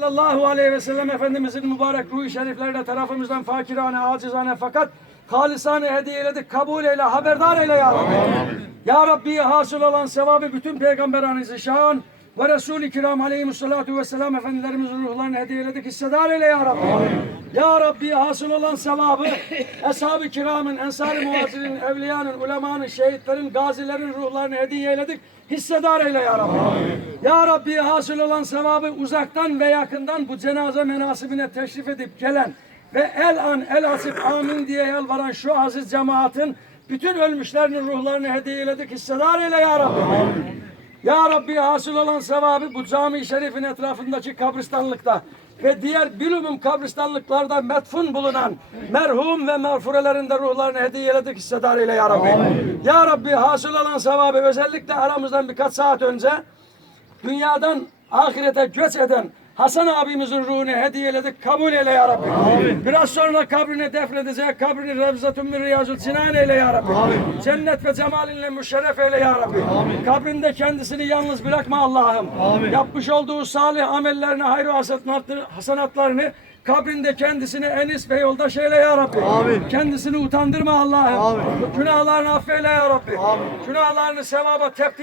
Sallallahu aleyhi ve sellem Efendimizin mübarek ruhu şeriflerine tarafımızdan fakirane, acizane fakat halisane hediye eyledik. Kabul eyle, haberdar eyle ya Rabbi. Ya Rabbi hasıl olan sevabı bütün peygamberanizi şan ve Resul-i Kiram aleyhimussalatu vesselam efendilerimizin ruhlarını hediye eyledik. Hissedar eyle ya Rabbi. Ya Rabbi hasıl olan sevabı Eshab-ı kiramın, ensar-ı muhacirin, evliyanın, ulemanın, şehitlerin, gazilerin ruhlarını hediye eyledik. Hissedar eyle ya Rabbi. Ya Rabbi hasıl olan sevabı uzaktan ve yakından bu cenaze menasibine teşrif edip gelen ve el an el asip amin diye yalvaran şu aziz cemaatin bütün ölmüşlerin ruhlarını hediye eyledik. Hissedar eyle ya Rabbi. Ya Rabbi hasıl olan sevabı bu cami-i şerifin etrafındaki kabristanlıkta ve diğer bilumum kabristanlıklarda metfun bulunan merhum ve mağfurelerinde ruhlarını hediye eyledik hissedar eyle ya Rabbi. Ya Rabbi hasıl olan sevabı özellikle aramızdan birkaç saat önce dünyadan ahirete göç eden Hasan abimizin ruhunu hediyeledik. Kabul eyle ya Rabbi. Biraz sonra kabrine defnedecek. Kabrini Revzatun min Riyazul Sinan eyle ya Rabbi. Cennet ve cemalinle müşerref eyle ya Rabbi. Kabrinde kendisini yalnız bırakma Allah'ım. Yapmış olduğu salih amellerini, hayır hasenatlarını kabrinde kendisine enis ve yoldaş eyle ya Rabbi. Kendisini utandırma Allah'ım. Günahlarını affeyle ya Rabbi. Günahlarını sevaba tebdil